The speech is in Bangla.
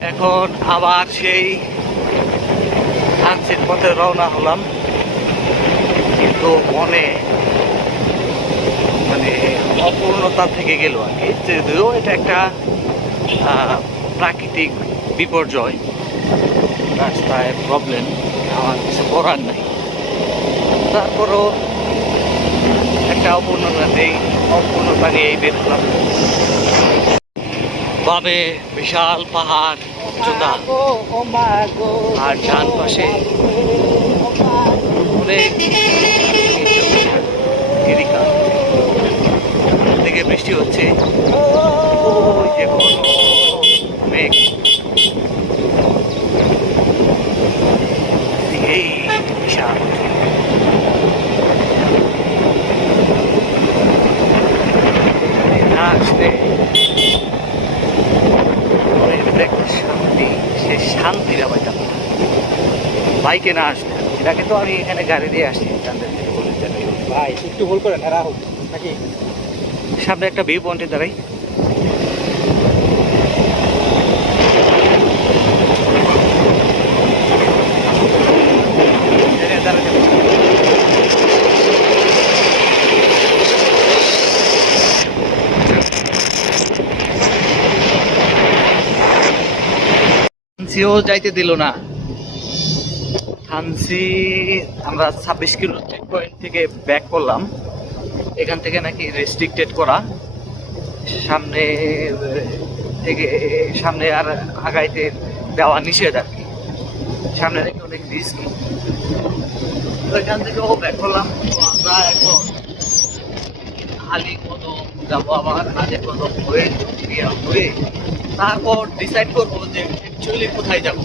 এখন আবার সেই ট্রানজিট পথে রওনা হলাম, কিন্তু মনে মানে অপূর্ণতা থেকে গেল আর কি। যদিও এটা একটা প্রাকৃতিক বিপর্যয়, রাস্তায় প্রবলেম, আমার কিছু করার নাই। তারপরও একটা অপূর্ণতা নিয়েই বের হলাম। বাবে বিশাল পাহাড় উচ্চতা, আর ডান পাশে অনেক থেকে বৃষ্টি হচ্ছে। ওই যে মেঘ, এই বিশাল না আসলে শান্তি, সে শান্তিটা পাইতাম না বাইকে না আসলে। এটাকে তো আমি এখানে গাড়ি দিয়ে আসছি ভাই একটু ভুল করেন না রাহুল নাকি? সামনে একটা ভিউ পয়েন্টে দাঁড়াই। থানসিও যাইতে দিল না। থানসি আমরা 26 কিলো চেক পয়েন্ট থেকে ব্যাক করলাম। এখান থেকে নাকি রেস্ট্রিক্টেড করা, সামনে আর আগাইতে দেওয়া নিষেধ আর কি। সামনে নাকি অনেক রিস্কি, তো এখান থেকে ব্যাক করলাম। তো আমরা এখন আলী কদম যাবো, আবার আলী কদম হয়ে তারপর ডিসাইড করবো যে অ্যাকচুয়ালি কোথায় যাবো।